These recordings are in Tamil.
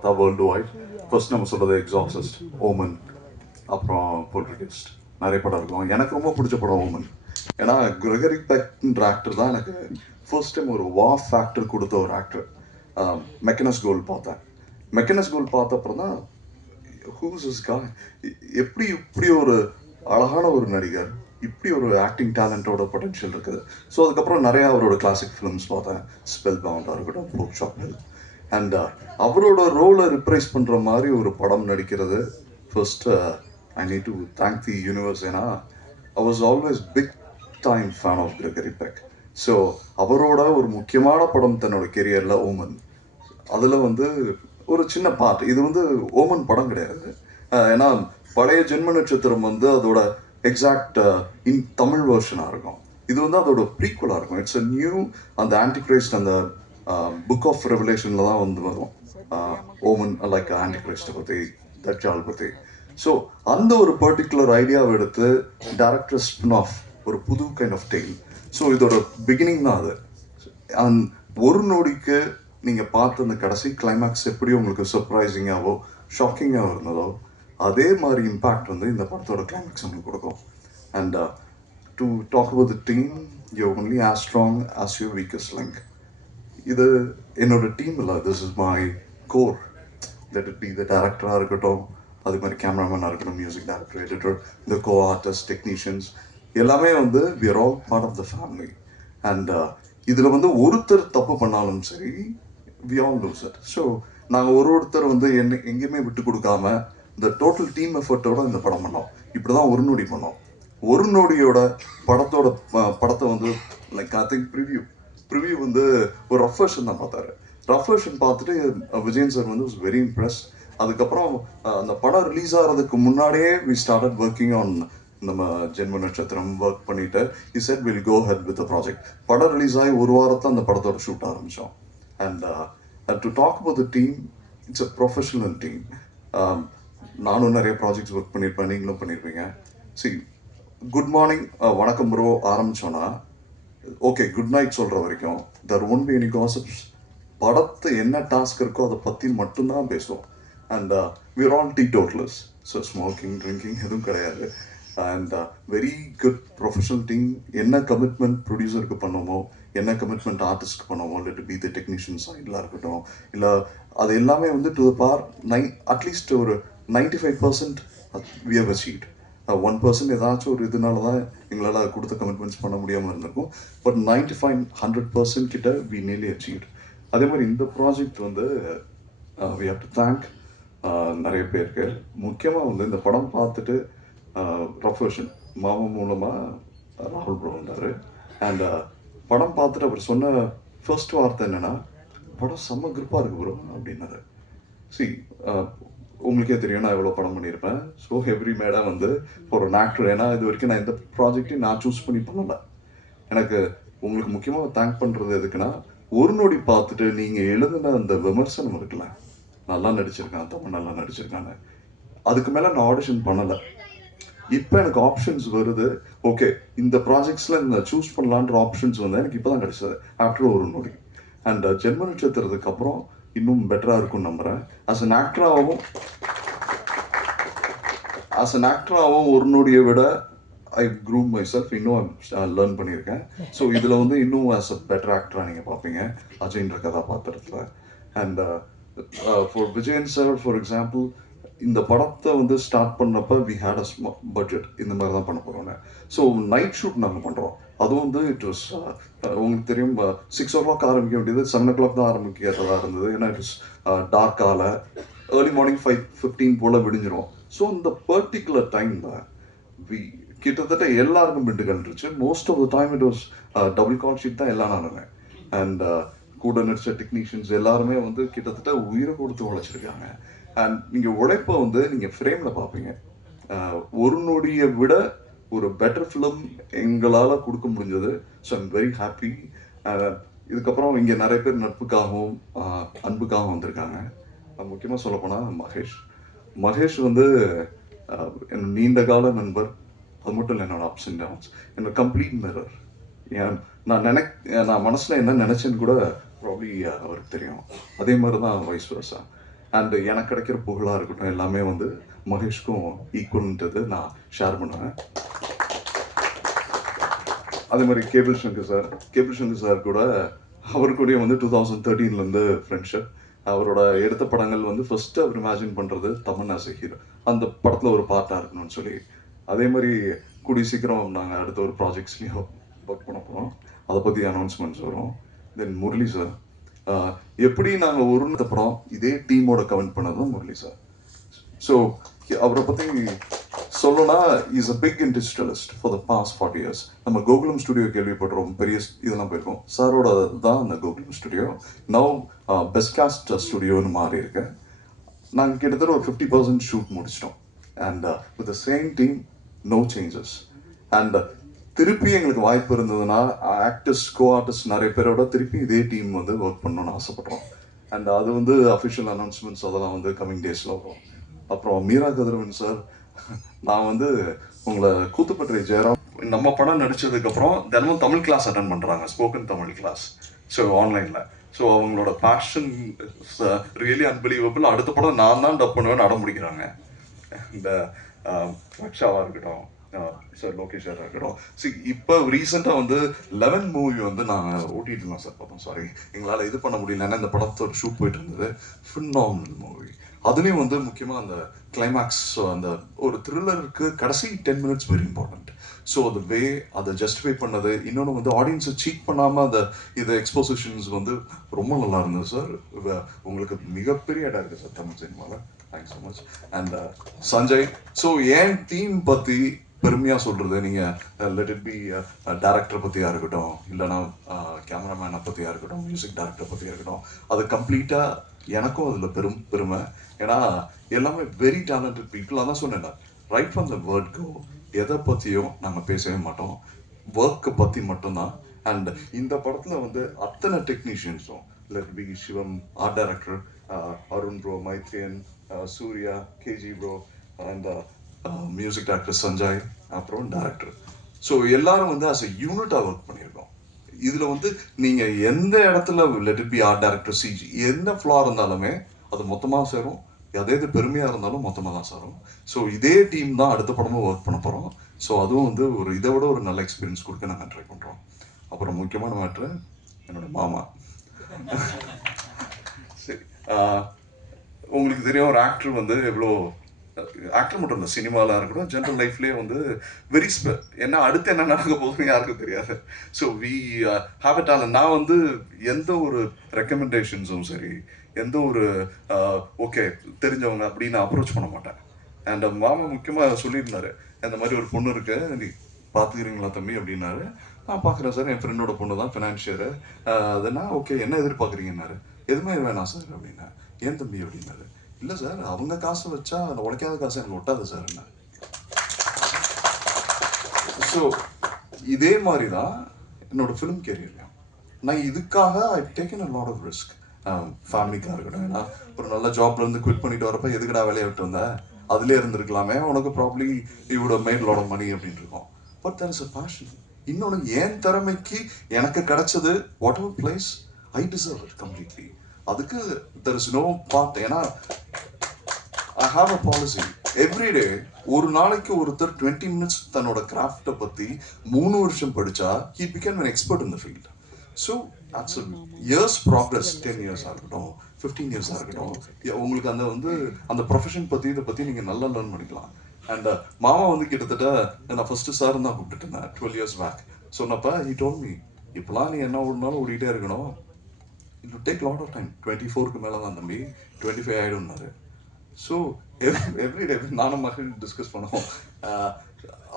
பார்த்தா வேர்ல்டு வைட் ஃபர்ஸ்ட் நம்ம சொல்கிறது எக்ஸாக்சிஸ்ட், ஓமன், அப்புறம் பொலிட்டிகஸ்ட், நிறைய படம் இருக்கும். எனக்கு ரொம்ப பிடிச்ச படம் ஓமன். ஏன்னா கிரெகரி பெக்ன்ற ஆக்டர் தான் எனக்கு ஃபர்ஸ்ட் டைம் ஒரு வா ஃபேக்டர் கொடுத்த ஒரு ஆக்டர். மெக்கனஸ் கோல் பார்த்தேன். மெக்கனஸ் கோல் பார்த்த அப்புறம் தான் ஹூஸ் இஸ் காய், எப்படி இப்படி ஒரு அழகான ஒரு நடிகர், இப்படி ஒரு ஆக்டிங் டேலண்டோட பொட்டன்ஷியல் இருக்குது. ஸோ அதுக்கப்புறம் நிறையா அவரோட கிளாசிக் ஃபிலிம்ஸ் பார்த்தேன். ஸ்பெல் பவுண்டாக இருக்கட்டும், போக் ஷாப்பில். அண்ட் அவரோட ரோலை ரிப்ரைஸ் பண்ணுற மாதிரி ஒரு படம் நடிக்கிறது first I need to thank the universe. ஏன்னா I was always big time fan of Gregory Peck. So அவரோட ஒரு முக்கியமான படம் தன்னோட கெரியரில் ஓமன். அதில் வந்து ஒரு சின்ன பார்ட், இது வந்து ஓமன் படம் கிடையாது. ஏன்னா பழைய ஜென்ம நட்சத்திரம் வந்து அதோட எக்ஸாக்ட் இன் தமிழ் வெர்ஷனாக இருக்கும். இது வந்து அதோட ப்ரீக்குவலாக இருக்கும். இட்ஸ் அ நியூ, அந்த ஆன்டிகிரைஸ்ட் அந்த புக் ஆஃப் ரெவலேஷனில் தான் வந்து வரும் ஓமன், லைக் ஆன்டிகிரைஸ்ட்டை பற்றி, தஜ்ஜால் பற்றி. ஸோ அந்த ஒரு பர்டிகுலர் ஐடியாவை எடுத்து டேரக்டர் ஸ்பின் ஆஃப் ஒரு புது கைண்ட் ஆஃப் டெய்ல். ஸோ இதோட பிகினிங் தான் அது. அண்ட் ஒரு நொடிக்கு நீங்கள் பார்த்த அந்த கடைசி கிளைமேக்ஸ் எப்படி உங்களுக்கு சர்ப்ரைசிங்காகவோ ஷாக்கிங்காக இருந்ததோ அதே மாதிரி இம்பேக்ட் வந்து இந்த படத்தோட கிளைமேக்ஸ் உங்களுக்கு கொடுக்கும். And to talk about the team, you only as strong as your weakest link. இது என்னோட டீம் இல்லை, this is my core. Let it be the டேரக்டராக இருக்கட்டும், அது மாதிரி கேமராமேனாக இருக்கட்டும், மியூசிக் டைரக்டர், எடிட்டர், இந்த கோ ஆர்டிஸ்ட், டெக்னீஷியன்ஸ், எல்லாமே வந்து we are all part of the family. And இதில் வந்து ஒருத்தர் தப்பு பண்ணாலும் சரி, we all lose it. So நாங்கள் ஒருத்தர் வந்து எங்கேயுமே விட்டு கொடுக்காம இந்த டோட்டல் டீம் எஃபர்ட்டோட இந்த படம் பண்ணோம். இப்படி தான் ஒரு நொடி பண்ணோம். ஒரு நொடியோட படத்தை வந்து லைக் ஐ திங்க் ப்ரிவியூ வந்து ஒரு ரஃப் வெர்ஷன் தான் பார்த்தாரு. ரஃப் வெர்ஷன் பார்த்துட்டு விஜயன் சார் வந்து வாஸ் வெரி இம்ப்ரெஸ். அதுக்கப்புறம் அந்த படம் ரிலீஸ் ஆகிறதுக்கு முன்னாடியே வி ஸ்டார்டட் ஒர்க்கிங் ஆன் நம்ம ஜென்ம நட்சத்திரம் ஒர்க் பண்ணிட்டு he said we'll go ahead with the project. படம் ரிலீஸ் ஆகி ஒரு வாரத்தை அந்த படத்தோட ஷூட் ஆரம்பித்தோம். And to talk about the team, it's a professional team. நானும் நிறைய ப்ராஜெக்ட்ஸ் ஒர்க் பண்ணியிருப்பேன், நீங்களும் பண்ணியிருப்பீங்க. சரி, குட் மார்னிங், வணக்கம் ப்ரோ ஆரம்பித்தோன்னா ஓகே குட் நைட் சொல்கிற வரைக்கும் there won't be any gossips. படத்தை என்ன டாஸ்க் இருக்கோ அதை பற்றி மட்டும்தான் பேசுவோம். And we are all teetotalers, so smoking drinking எதுவும் கிடையாது. And very good professional team. என்ன கமிட்மெண்ட் ப்ரொடியூசருக்கு பண்ணோமோ, என்ன கமிட்மெண்ட் ஆர்டிஸ்ட்க்கு பண்ணோமோ, இல்லாட்டி பி த டெக்னீஷியன் சைடில் இருக்கட்டும், இல்லை அது எல்லாமே வந்து டு த பார் அட்லீஸ்ட் ஒரு 95% we have achieved. 1% ஏதாச்சும் ஒரு இதனால தான் எங்களால் கொடுத்த கமிட்மெண்ட்ஸ் பண்ண முடியாமல் இருந்திருக்கும். பட் 95-100% கிட்ட we nearly achieved. அதே மாதிரி இந்த ப்ராஜெக்ட் வந்து we have to thank நிறைய பேருக்கு. முக்கியமாக வந்து இந்த படம் பார்த்துட்டு ரஃப் வெர்ஷன் மாமா மூலமாக ராகுல் ப்ரோ வந்தார். அண்ட் படம் பார்த்துட்டு அவர் சொன்ன ஃபர்ஸ்ட் வார்த்தை என்னென்னா, படம் செம்ம கிரிப்பாக இருக்குது ப்ரோ அப்படின்னாரு. சரி, உங்களுக்கே தெரியும் நான் எவ்வளோ படம் பண்ணியிருப்பேன். ஸோ எவ்ரி மேடம் வந்து ஃபார் அன் ஆக்டர், ஏன்னா இது வரைக்கும் நான் எந்த ப்ராஜெக்டையும் நான் சூஸ் பண்ணி பண்ணலை. எனக்கு உங்களுக்கு முக்கியமாக தேங்க் பண்ணுறது எதுக்குன்னா, ஒரு நொடி பார்த்துட்டு நீங்கள் எழுதின அந்த விமர்சனம் இருக்குல்ல, நல்லா நடிச்சிருக்கான், தமிழ் நல்லா நடிச்சிருக்காங்க, அதுக்கு மேலே நான் ஆடிஷன் பண்ணலை. இப்போ எனக்கு ஆப்ஷன்ஸ் வருது. ஓகே, இந்த ப்ராஜெக்ட்ஸில் இந்த சூஸ் பண்ணலான்ற ஆப்ஷன்ஸ் வந்து எனக்கு இப்போ தான் கிடைச்சது ஆஃப்டர் ஒரு நொடி. அண்ட் ஜென்ம நட்சத்திரத்துக்கு அப்புறம் இன்னும் பெட்டராக இருக்கும்னு நம்புகிறேன். ஆஸ் அன் ஆக்டராகவும் ஒரு நொடியை விட ஐ க்ரூ மை செல்ஃப், இன்னும் லேர்ன் பண்ணியிருக்கேன். ஸோ இதில் வந்து இன்னும் ஆஸ் அ பெட்டர் ஆக்டராக நீங்கள் பார்ப்பீங்க அஜய்ன்ற கதாபாத்திரத்தில். And for Vijayan sir for example, இந்த படத்தை வந்து ஸ்டார்ட் பண்ணப்போ வி ஹேட் அ பட்ஜெட், இந்த மாதிரி தான் பண்ண போகிறோன்னு. ஸோ நைட் ஷூட் நாங்கள் பண்ணுறோம். அதுவும் வந்து இட் வாஸ் உங்களுக்கு தெரியும் 6 o'clock ஆரம்பிக்க வேண்டியது 7 o'clock தான் ஆரம்பிக்கிறதா இருந்தது. ஏன்னா இட் இஸ் டார்க்கால ஏர்லி மார்னிங் 5:15 போல் விடிஞ்சிரும். ஸோ இந்த பர்டிகுலர் டைமில் கிட்டத்தட்ட எல்லாருக்கும் பிட்டு கண்டுருச்சு. Most of the time it was double call sheet தான் எல்லா நாளுமே. அண்ட் கூட நடிச்ச டெக்னீஷியன்ஸ் எல்லாருமே வந்து கிட்டத்தட்ட உயிரை கொடுத்து உழைச்சிருக்காங்க. அண்ட் நீங்கள் உழைப்பை வந்து நீங்கள் ஃப்ரேமில் பார்ப்பீங்க. ஒரு நொடியை விட ஒரு பெட்டர் ஃபிலிம் எங்களால் கொடுக்க முடிஞ்சது. So I'm very happy. இதுக்கப்புறம் இங்கே நிறைய பேர் நட்புக்காகவும் அன்புக்காகவும் வந்திருக்காங்க. முக்கியமாக சொல்லப்போனால் மகேஷ் வந்து என் நீண்ட கால நண்பர். அது மட்டும் இல்லை, என்னோட அப்ஸ் அண்ட் டவுன்ஸ், என்னோட கம்ப்ளீட் மிரர். நான் மனசில் என்ன நினச்சேன்னு கூட ப்ராப்ளி அவருக்கு தெரியும். அதே மாதிரி தான் வைஸ் வெர்சா. அண்ட் எனக்கு கிடைக்கிற புகழாக இருக்கட்டும் எல்லாமே வந்து மகேஷ்க்கும் ஈக்குவல்ன்றது நான் ஷேர் பண்ணுவேன். அதே மாதிரி கேபிள் சங்கர் சார் கூட அவர் கூட வந்து 2013 ஃப்ரெண்ட்ஷிப். அவரோட எடுத்த படங்கள் வந்து ஃபர்ஸ்ட் அவர் இமேஜின் பண்ணுறது தமன் ஆஸ் எ ஹீரோ, அந்த படத்தில் ஒரு பார்ட்டாக இருக்கணும்னு சொல்லி. அதே மாதிரி கூடிய சீக்கிரம் நாங்கள் அடுத்த ஒரு ப்ராஜெக்ட்ஸ்லேயும் ஒர்க் பண்ண போகிறோம், அதை பற்றி அனௌன்ஸ்மெண்ட்ஸ் வரும். தென் முரளி சார், எப்படி நாங்கள் ஒரு படம் இதே டீமோட கமெண்ட் பண்ணதும் முரளி சார். ஸோ அவரை பற்றி சொல்லணும்னா is a big industrialist for the past 40 years. நம்ம கோகுலம் ஸ்டுடியோ கேள்விப்படுறோம், பெரிய இதெல்லாம் போயிருக்கோம். சாரோட தான் அந்த Gokulam studio now best cast ஸ்டுடியோன்னு மாறி இருக்கு. நாங்கள் கிட்டத்தட்ட ஒரு 50% ஷூட் முடிச்சிட்டோம். And with the same team, no changes. And திருப்பி எங்களுக்கு வாய்ப்பு இருந்ததுன்னா ஆக்டர்ஸ் ஆர்டிஸ்ட் நிறைய பேரோட திருப்பி இதே டீம் வந்து ஒர்க் பண்ணணும்னு ஆசைப்படுறோம். அண்ட் அது வந்து அஃபிஷியல் அனௌன்ஸ்மெண்ட்ஸ் அதெல்லாம் வந்து கம்மிங் டேஸில் வரும். அப்புறம் மீரா கதிரவன் சார், நான் வந்து உங்களை கூத்துப்பட்டறை ஜெயராம் நம்ம படம் நடிச்சதுக்கப்புறம் தினமும் தமிழ் கிளாஸ் அட்டன் பண்ணுறாங்க, ஸ்போக்கன் தமிழ் கிளாஸ். ஸோ ஆன்லைனில். ஸோ அவங்களோட பேஷன் ரியலி அன்பிலீவபிள். அடுத்த படம் நான் தான் டப் பண்ணுவேன்னு அடம் பிடிக்கிறாங்க. இந்த ரக்ஷாவாக இருக்கட்டும், சார் லோகேஷ் சார் இருக்கட்டும். சரி, இப்போ ரீசெண்டாக வந்து 11 மூவி வந்து நாங்கள் ஓட்டிட்டு சார் பார்த்தோம். சாரி, எங்களால் இது பண்ண முடியல, ஏன்னா இந்த படத்தோட ஷூட் போயிட்டு இருந்தது. Phenomenal movie. அதுலேயும் வந்து முக்கியமாக அந்த கிளைமேக்ஸ், அந்த ஒரு த்ரில்லருக்கு கடைசி 10 minutes வெரி இம்பார்ட்டன்ட். ஸோ அது அதை ஜஸ்டிஃபை பண்ணது, இன்னொன்று வந்து ஆடியன்ஸை சீட் பண்ணாமல் இது எக்ஸ்போசிஷன்ஸ் வந்து ரொம்ப நல்லா இருந்தது சார். உங்களுக்கு மிகப்பெரிய இடம் இருக்குது சார் தமிழ் சினிமாவில். Thanks so much. And Sanjay, so N team பற்றி பெருமையாக சொல்கிறது, நீங்கள் லெட் இட் பி டேரக்டரை பற்றியாக இருக்கட்டும், இல்லைனா கேமராமேனை பற்றியாக இருக்கட்டும், மியூசிக் டைரக்டரை பற்றியாக இருக்கட்டும், அது கம்ப்ளீட்டாக எனக்கும் அதில் பெருமை. ஏன்னா எல்லாமே வெரி டேலண்டட் பீப்புள். அதான் சொன்னேன், right from the word go எதை பற்றியும் நாங்கள் பேசவே மாட்டோம், ஒர்க்கை பற்றி மட்டும்தான். அண்ட் இந்த படத்தில் வந்து அத்தனை டெக்னீஷியன்ஸும், let B Sivam art director, Arun bro, Maithreyan, Surya, KG bro, and music director Sanjay, அப்புறம் டைரக்டர். ஸோ எல்லாரும் வந்து அஸ் அ யூனிட்டாக ஒர்க் பண்ணியிருக்கோம். இதில் வந்து நீங்கள் எந்த இடத்துல let it B art director, CG, எந்த ஃப்ளா இருந்தாலுமே அது மொத்தமாக சேரும். அதே இது பெருமையாக இருந்தாலும் மொத்தமாக தான் சேரும். ஸோ இதே டீம் தான் அடுத்த படமும் ஒர்க் பண்ண போகிறோம். ஸோ அதுவும் வந்து இதை விட ஒரு நல்ல எக்ஸ்பீரியன்ஸ் கொடுக்க நாங்கள் ட்ரை பண்ணுறோம். அப்புறம் முக்கியமான மேட்ரு என்னோட மாமா. சரி, உங்களுக்கு தெரியும் ஒரு ஆக்டர் வந்து எவ்வளோ, ஆக்டர் மட்டும் இல்லை, சினிமாவில் இருக்கட்டும், ஜென்ரல் லைஃப்லேயே வந்து வெரி ஏன்னா அடுத்து என்ன நடக்க போகுதுன்னு யாருக்கும் தெரியாது. So we have a talent. நான் வந்து எந்த ஒரு ரெக்கமெண்டேஷன்ஸும் சரி, எந்த ஒரு ஓகே தெரிஞ்சவங்க அப்படின்னு அப்ரோச் பண்ண மாட்டேன். அண்ட் மாமா முக்கியமாக சொல்லியிருந்தாரு, அந்த மாதிரி ஒரு பொண்ணு இருக்கு, நீ பார்த்துக்கிறீங்களா தம்பி அப்படின்னாரு. நான் பார்க்குறேன் சார், என் ஃப்ரெண்டோட பொண்ணு தான், ஃபினான்ஷியரு. அதுனா ஓகே, என்ன எதிர்பார்க்குறீங்கன்னாரு. எதுவுமே வேணாம் சார் அப்படின்னா. ஏன் தம்பி அப்படின்னாரு. இல்லை சார், அவங்க காசு வச்சா அந்த உழைக்காத காசு எனக்கு ஒட்டாது சார் என்ன. ஸோ இதே மாதிரி தான் என்னோட ஃபிலிம் கேரியர்லையும் நான் இதுக்காக I taken a lot of risk. ஃபேமிலிக்காக இருக்கட்டும், ஏன்னா ஒரு நல்ல ஜாப்ல இருந்து குவிட் பண்ணிட்டு வரப்ப எதுக்கடா வேலையை விட்டு வந்தேன், அதுலேயே இருந்திருக்கலாமே, உனக்கு ப்ராப்ளி இவோட மேட் லாட் ஆஃப் மணி அப்படின்னு இருக்கும். But there is a passion. இன்னொன்று, என் திறமைக்கு எனக்கு கிடைச்சது whatever place I deserve it completely. அதுக்கு தெர் இஸ் நோ பார்ட். ஏன்னா I have a policy everyday. ஒரு நாளைக்கு ஒருத்தர் 20 minutes தன்னோட கிராஃப்டை பற்றி 3 வருஷம் படித்தா he became an expert in the field. So that's a years progress. 10 years இருக்கட்டும், 15 years இருக்கட்டும், உங்களுக்கு அந்த ப்ரொஃபஷன் பற்றி இதை பற்றி நீங்கள் நல்லா லேர்ன் பண்ணிக்கலாம். அண்ட் மாமா வந்து கிட்டத்தட்ட நான் ஃபர்ஸ்ட் சார் தான் கூப்பிட்டு இருந்தேன் 12 years பேக். சொன்னப்ப he told me, இப்போலாம் நீ என்ன ஓடினாலும் ஓடிட்டே இருக்கணும், it will take lot of time. 24க்கு மேலே தான் தம்பி, 25 ஆகிடும்னாரு. ஸோ எவ்ரிடே நானும் மகள் டிஸ்கஸ் பண்ணுவோம்.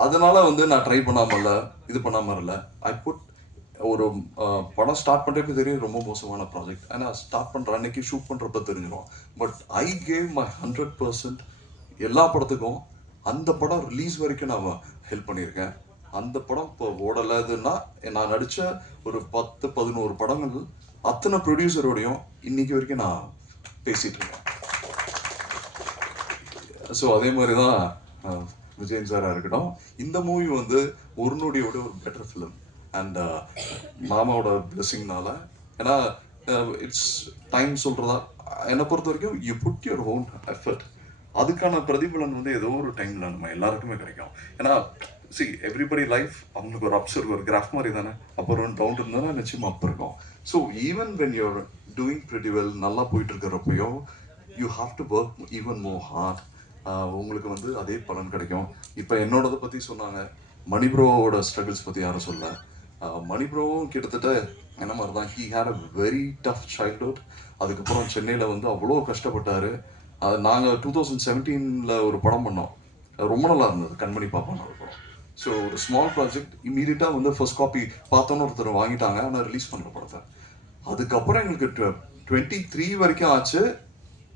அதனால நான் ட்ரை பண்ணாமல் இது பண்ணாமல் இல்லை. ஐ புட் ஒரு படம் ஸ்டார்ட் பண்ணுறப்ப தெரியும் ரொம்ப மோசமான ப்ராஜெக்ட், ஆனால் ஸ்டார்ட் பண்ணுற அன்னைக்கு ஷூட் பண்ணுறப்ப தெரிஞ்சிடும். பட் ஐ கேவ் மை 100% எல்லா படத்துக்கும். அந்த படம் ரிலீஸ் வரைக்கும் நான் ஹெல்ப் பண்ணியிருக்கேன். அந்த படம் இப்போ ஓடலைதுன்னா நான் நடித்த ஒரு 10-11 படங்கள் அத்தனை ப்ரொடியூசரோடையும் இன்னைக்கு வரைக்கும் நான் பேசிகிட்டு இருக்கேன். ஸோ அதே மாதிரி தான் விஜயன் சாராக இருக்கட்டும். இந்த மூவி ஒரு நொடியோட ஒரு பெட்டர் ஃபிலிம். அண்ட் மாமாவோட பிளெஸிங்னால, ஏன்னா இட்ஸ் டைம் சொல்கிறதா என்னை பொறுத்த வரைக்கும் you put your own effort, அதுக்கான பிரதிபலன் வந்து ஏதோ ஒரு டைமில் நம்ம எல்லாருக்குமே கிடைக்கும். ஏன்னா சி எவ்ரிபடி லைஃப் அவங்களுக்கு ஒரு அப்ஸ் இருக்கும், ஒரு கிராஃப் மாதிரி தானே, அப்புறம் டவுன் இருந்தானே நிச்சயமாக அப் இருக்கும். So even when you're doing pretty well, நல்லா போயிட்டு இருக்கிறப்பையோ you have to work even more hard. உங்களுக்கு வந்து அதே பலன் கிடைக்கும். இப்போ என்னோடதை பற்றி சொன்னாங்க, மணிப்ரோவோட ஸ்ட்ரகிள்ஸ் பற்றி யாரும் சொல்ல. மணிப்ரோவும் கிட்டத்தட்ட என்ன மாதிரி தான், he had a very tough childhood. அதுக்கப்புறம் சென்னையில் வந்து அவ்வளோ கஷ்டப்பட்டார். அது நாங்கள் 2017 ஒரு படம் பண்ணோம், ரொம்ப நல்லா இருந்தது, கண்மணி பாப்பான ஒரு படம். ஸோ ஒரு ஸ்மால் ப்ராஜெக்ட், இமீடியட்டாக வந்து ஃபர்ஸ்ட் காப்பி பார்த்தோன்னு ஒருத்தர் வாங்கிட்டாங்க, ஆனால் ரிலீஸ் பண்ணுற படத்தை. அதுக்கப்புறம் எங்களுக்கு 23 வரைக்கும் ஆச்சு.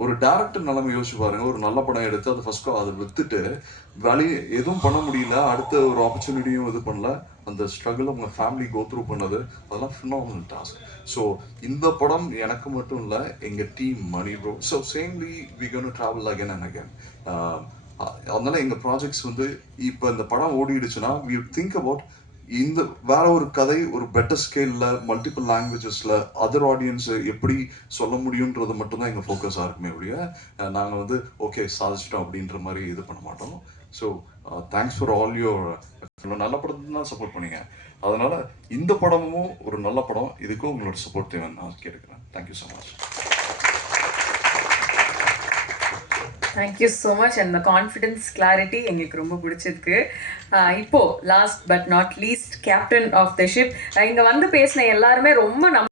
ஒரு டேரக்டர் நிலைமை யோசிச்சு பாருங்க, ஒரு நல்ல படம் எடுத்து அது ஃபர்ஸ்ட் அதை வித்துட்டு வேலையை எதுவும் பண்ண முடியல, அடுத்த ஒரு ஆப்பர்ச்சுனிட்டியும் இது பண்ணல. அந்த ஸ்ட்ரகிள் உங்கள் ஃபேமிலி கோ த்ரூ பண்ணது, அதெல்லாம் ஃபினாமினல் டாஸ்க். ஸோ இந்த படம் எனக்கு மட்டும் இல்லை, எங்கள் team Mani bro, so samely we gonna travel again and again. அதனால எங்கள் ப்ராஜெக்ட்ஸ் வந்து இப்போ இந்த படம் ஓடிடுச்சுன்னா வி திங்க் அபவுட் இந்த வேற ஒரு கதை, ஒரு பெட்டர் ஸ்கேலில், மல்டிபிள் லாங்குவேஜஸில் அதர் ஆடியன்ஸை எப்படி சொல்ல முடியுன்றது மட்டும்தான் எங்கள் ஃபோக்கஸாக இருக்குமே ஒழிய நாங்கள் வந்து ஓகே சாதிச்சிட்டோம் அப்படின்ற மாதிரி இது பண்ண மாட்டோம். So thanks for all your நல்ல படத்தை தான் சப்போர்ட் பண்ணீங்க. அதனால இந்த படமும் ஒரு நல்ல படம், இதுக்கும் உங்களோட சப்போர்ட் தேவைன்னு நான் கேட்டுக்கிறேன். Thank you so much. Thank you so much. அந்த கான்ஃபிடென்ஸ் கிளாரிட்டி எங்களுக்கு ரொம்ப பிடிச்சிருக்கு. இப்போ last but not least captain of the ship, இங்கே வந்து பேசின எல்லாருமே ரொம்ப